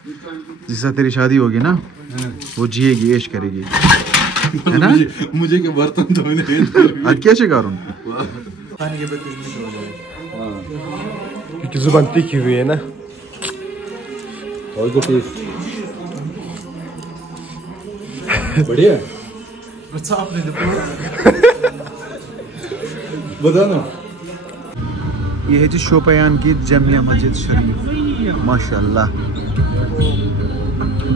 जिससे तेरी शादी होगी ना वो जिएगी, ऐश करेगी, है ना? मुझे के बर्तन धोने आज क्या करूँ? क्योंकि जुबान तीखी हुई है ना। और को टेस्ट बढ़िया बता ना। ये है जी शोपियान की जामिया मस्जिद शरीफ, माशाल्लाह।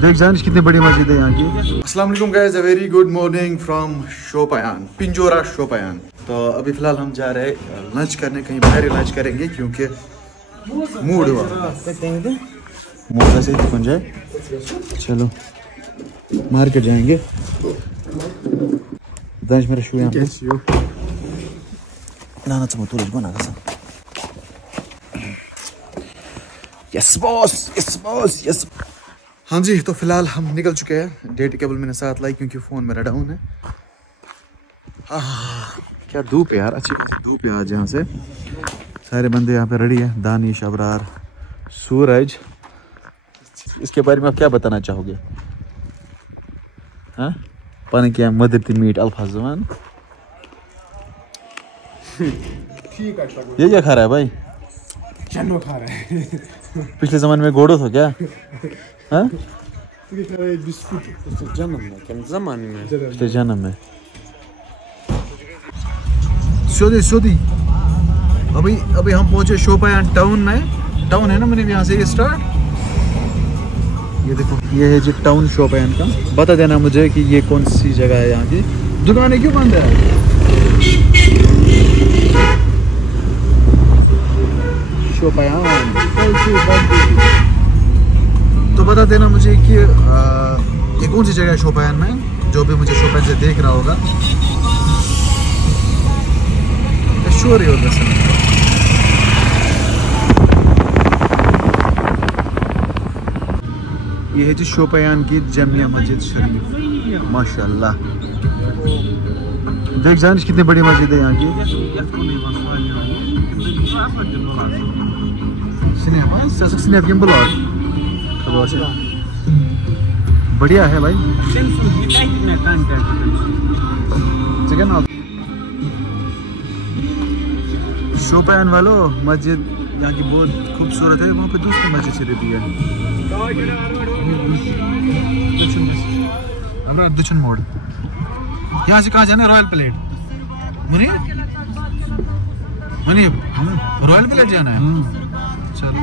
देख जानिश कितनी बड़ी मस्जिद है यहाँ की। अस्सलाम वालेकुम guys, a very good morning from Shopian, Pinjora Shopian. तो अभी फिलहाल हम जा रहे हैं लंच करने, कहीं बाहर लंच करेंगे क्योंकि मूड हुआ, मूड ऐसे ही बन जाए। चलो मार्केट जाएंगे। दानिश मेरा शू यहाँ पे ना तो तू बना का। Yes boss, yes boss, yes. हाँ जी, तो फिलहाल हम निकल चुके हैं। डेटा केबल मैंने साथ लाई क्योंकि फ़ोन मेरा डाउन है। क्या धूप है यार, अच्छी खासी धूप है आज। यहाँ से सारे बंदे यहाँ पे रेडी है। दानिश, अबरार, सूरज। इसके बारे में आप क्या बताना चाहोगे? हाँ, पानी क्या मदर ती मीट अल्फाज ज़बान। ये क्या खा रहा है भाई? चन्नो खा रहा है। पिछले ज़माने में घोड़ो था क्या? हाँ, बिस्कुट जन्म में, ज़माने में, पिछले जन्म में। सोदी अभी हम पहुंचे शोपियान टाउन में। टाउन है ना, मैंने यहाँ से ये स्टार्ट। ये देखो, ये है जी टाउन शोपियान का। बता देना मुझे कि ये कौन सी जगह है। यहाँ की दुकानें क्यों बंद है? शोपियान तो बता देना मुझे कि ये कौन सी जगह है शोपियान में, जो भी मुझे शोपियान से देख रहा होगा। श्योर ही होगा सर। ये है जी शोपियान की जामिया मस्जिद शरीफ, माशाल्लाह। देख जानिश कितनी बड़ी मस्जिद है यहाँ की। बढ़िया है भाई। शोपियान वालों, मस्जिद यहाँ की बहुत खूबसूरत है। वहाँ पे दूसरी मस्जिद से रहती है, दुचन मोड़। यहाँ से कहाँ जाना है? Royal plate. Munib royal plate जाना है। चलो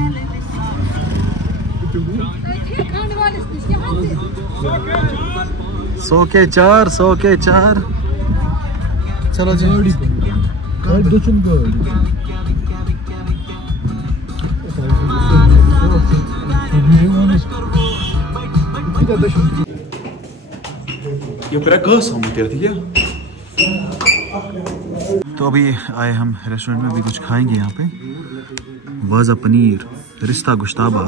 सौ के चार। चलो जी। ये पूरा घास हम तो अभी आए हम रेस्टोरेंट में, अभी कुछ खाएंगे यहाँ पे। वाजा पनीर, रिश्ता गुश्ताबा,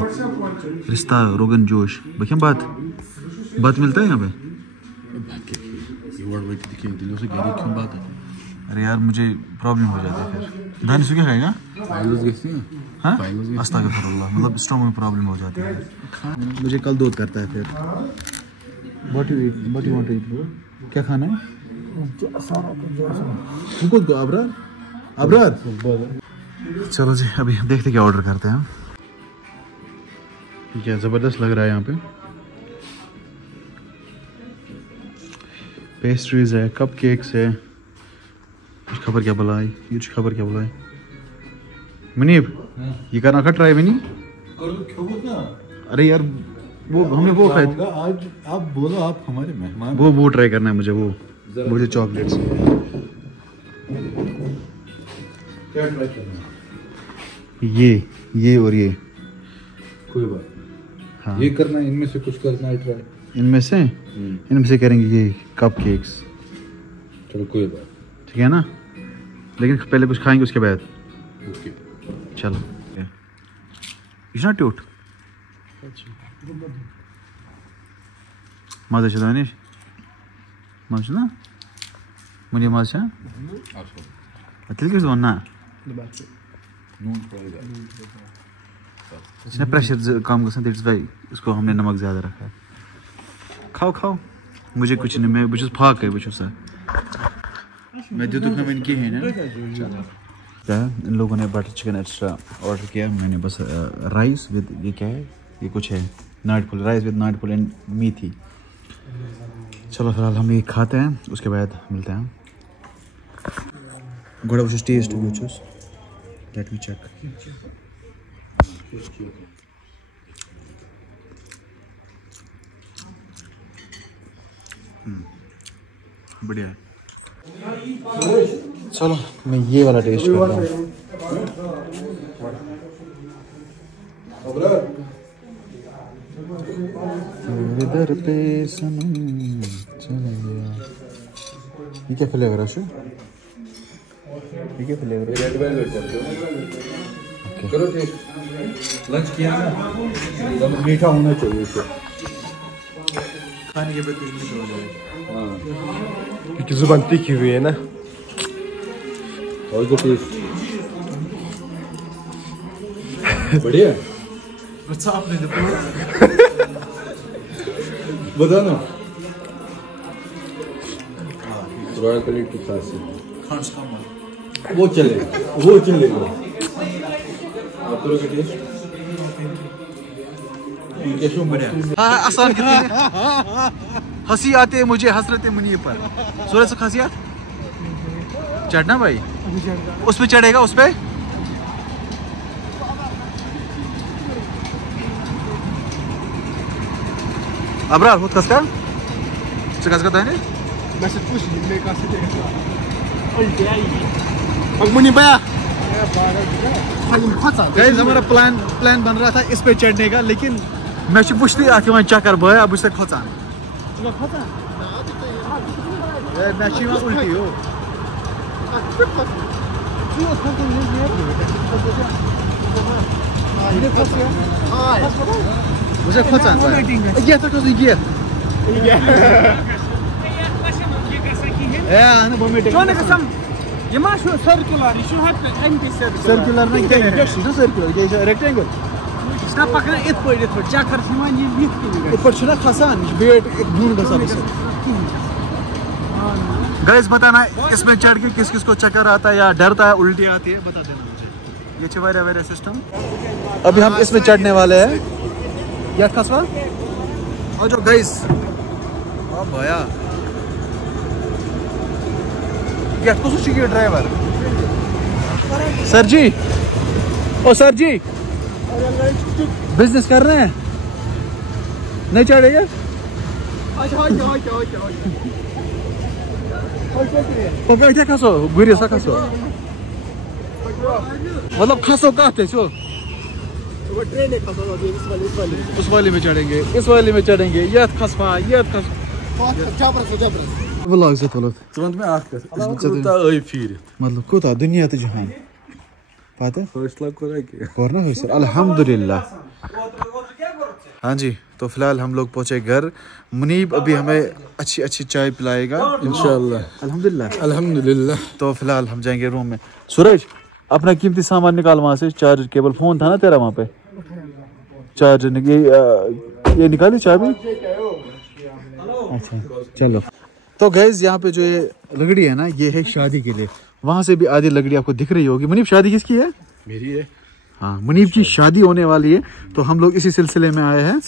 रिश्ता रोगन जोश। बख्या बात मिलता है यहाँ पे? अरे यार मुझे प्रॉब्लम हो जाती है फिर। दानिश क्या खाएगा? हाँ, अस्तगफिरुल्लाह, मतलब स्टमक में प्रॉब्लम हो जाती है। मुझे कल दूध करता है फिर। What you want to eat bro? क्या खाना है? अबरार। चलो जी, अभी देखते क्या ऑर्डर करते हैं। क्या ज़बरदस्त लग रहा है यहाँ पे। पेस्ट्रीज है, कप केक्स है। खबर क्या बुलाई? ये खबर क्या बुलाई? मुनीब ये करना खट रहा है मिनी। अरे यार वो हमने वो खाया। आज आप बोलो, आप हमारे मेहमान। वो ट्राई करना है मुझे, वो जो चॉकलेट्स। क्या ट्राई करना है? ये और ये कोई बात। हाँ, ये करना है, इनमें से कुछ करना है ट्राई। इनमें से करेंगे ये कप केक्स। चलो कोई बात, ठीक है ना, लेकिन पहले कुछ खाएंगे उसके बाद। ओके चलो। इट्स नॉट ट्यूट मजा छ दानिश, मजा ना मुझे मजा तिल के भन्ना नून पड़ेगा। इसने प्रेशर कम गसन दैट्स व्हाई इसको हमने नमक ज्यादा रखा है। खाओ खाओ, मुझे कुछ नहीं, मैं बुझुस फाक है बुझुस मैं दूध में इनकी है ना। इन लोगों ने बटर चिकन एक्स्ट्रा ऑर्डर किया, मैंने बस राइस विद ये क्या है, ये कुछ है नाटफुल, राइस विद नाटफुल एंड मीठी। चलो फिलहाल हम ये खाते हैं, उसके बाद मिलते हैं। गोड़ा वो टेस्ट बुझुस, लेट मी चेक। बढ़िया है। चलो मैं ये वाला टेस्ट करता हूँ। इधर पे सनम चला गया। ये क्या फ्लेवर है? ये क्या फ्लेवर है? रेड वेलवेट है। चलो टेस्ट लंच किया ना, मीठा होना चाहिए इसे खाने के बाद कुछ मीठा हो जाएगा। हाँ क्योंकि जुबान तीखी हुई है ना। और टेस्ट बढ़िया बता ना। रॉयल प्लेट की खासियत वो चलेगा। आप लोग का टेस्ट हाँ, आसान कितनी है। हंसी आती है मुझे हसरत मुनीब पर। सूरज से खासियत चढ़ना भाई, उस पे चढ़ेगा, उस पे अबरार बहुत खसका है ना। बस कुछ नहीं का से देखा उल्टे आई मुनीब भैया। गाइस हमारा प्लान बन रहा था इस पे चढ़ने का, लेकिन मैं पुछती आके वहाँ चक्कर भाई अब उससे खोचा उल्टी हो मुझे खोचा ये तो ये ये माशु सर्कुलर ये hat एंटी सर्कुलर नहीं क्या है, सर्कुलर ये रेक्टेंगल इसना पकना इत पड़ चक्कर समान ये लिख के ऊपर छना खसान वेट दूर बसा से। गाइस बताना इसमें चढ़ के किस किस को चक्कर आता है या डरता है, उल्टी आती है, बता देना मुझे। ये चिवारे वेरे सिस्टम अभी हम इसमें चढ़ने वाले हैं। या खसवा और जो गाइस ओ भैया या कुछ चाहिए ड्राइवर सर जी। ओ सर जी बिजनेस कर रहे हैं, नहीं चढ़ेगा? क्या खसो गुरी सा खसो मतलब खसो कहते छो उस वाले में चढ़ेंगे, इस वाले में चढ़ेंगे, ये खसफा ये व्लॉग से थोड़ा मतलब कोता दुनिया तो जहान पता करना है सर अल्हम्दुलिल्लाह। हाँ जी, तो फिलहाल हम लोग पहुंचे घर। मुनीब अभी हमें अच्छी चाय पिलाएगा इंशाल्लाह। अल्हम्दुलिल्लाह। तो फिलहाल हम जाएंगे रूम में। सूरज अपना कीमती सामान निकाल वहाँ से, चार्ज केबल फोन था ना तेरा वहाँ पे, चार्ज ये निकाली चाय भी। अच्छा चलो। तो गैस यहाँ पे जो ये लकड़ी है ना, ये है शादी के लिए। वहाँ से भी आधी लकड़ी आपको दिख रही होगी। मुनीब शादी किसकी है? मेरी है। हाँ मुनीब की शादी होने वाली है, तो हम लोग इसी सिलसिले में आए हैं।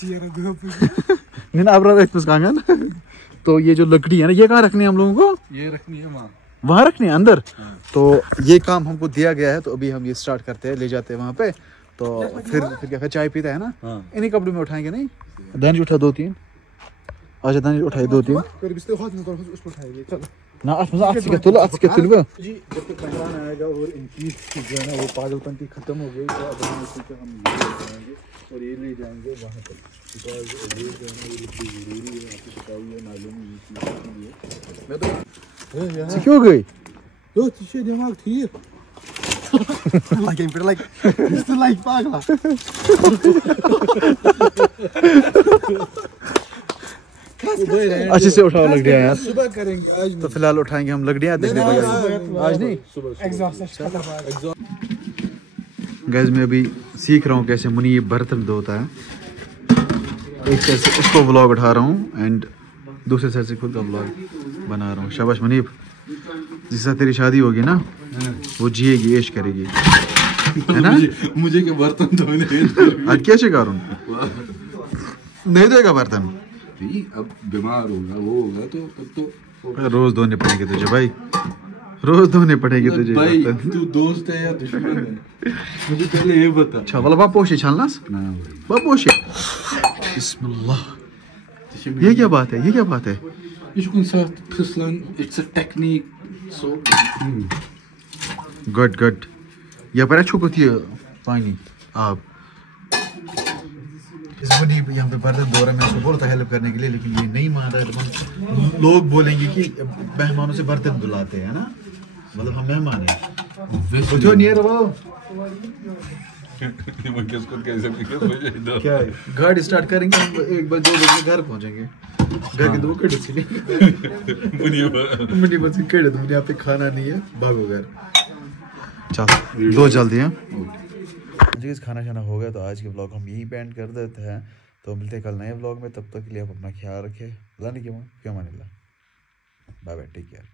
तो ये जो लकड़ी है ना, ये कहाँ रखनी है हम लोगों को? ये रखनी है वहाँ रखनी है अंदर। तो ये काम हमको दिया गया है, तो अभी हम ये स्टार्ट करते हैं, ले जाते हैं वहाँ पे। तो फिर क्या चाय पीता है ना, इन्हीं कपड़ों में उठाएंगे। नहीं दानिश उठा 2-3, अच्छा दानिश उठाए 2-3 ना जी। जब तक मेहमान आएगा और इनकी जो है ना वो पागलपंती खत्म हो गई, तो अब हम इसी को हम ले जाएंगे और ये ले जाएंगे वहाँ तक, बिकॉज ये जो है ना ये बड़ी जरूरी है। आपको पता ही है, मालूम है ये चीज़। मैं तो क्यों गई तो शीशे दिमाग ठीक like पागला। अच्छे से उठाओ लकड़ियाँ यार। सुबह करेंगे आज। तो फिलहाल उठाएंगे हम लकड़ियाँ, देखने को आज नहीं। गैस मैं अभी सीख रहा हूँ कैसे मुनीब बर्तन धोता है। एक साइड से उसको व्लॉग उठा रहा हूँ एंड दूसरे साइड से खुद का व्लॉग बना रहा हूँ। शाबाश मुनीब, जिससे तेरी शादी होगी ना वो जिएगी, ऐश करेगी, है ना? मुझे के बर्तन धोने आज क्या शिकार हूँ, नहीं देगा बर्तन। अब बीमार होगा वो होगा तो अब तो रोज धोने पड़ेंगे तुझे भाई, रोज धोने पड़ेंगे तुझे भाई। बर्तन। तू दोस्त है या दुश्मन है मुझे पहले ये बता। अच्छा वाला बापोशी छालनास, ना बापोशी। बिस्मिल्लाह, ये क्या बात है, ये क्या बात है? इस कौन सा फिसलन, it's a technique so good good. यहाँ पर अच्छो को थी पानी आप इस मुनीब यहाँ पे बर्तन धो रहा है। मैं उसको बोला था हेल्प करने के लिए, लेकिन ये नहीं मान रहा है। तो लोग बोलेंगे कि मेहमानों से बर्तन धुलाते हैं ना, मतलब हम मेहमान हैं। उठो नियर वो क्या है, गाड़ी स्टार्ट करेंगे हम 1 बजे 2 बजे घर पहुंचेंगे। घर के 2 कड़े से मुनीब बस कड़े तुम यहाँ पे खाना नहीं है, भागो घर। चल दो जल्दी हैं। जी खाना शाना हो गया तो आज के व्लॉग हम यहीं पे एंड कर देते हैं। तो मिलते हैं कल नए व्लॉग में, तब तक के लिए आप अपना ख्याल रखें। अल्लाह ने क्यों मानिल्लाह, बाय बाय, टेक केयर।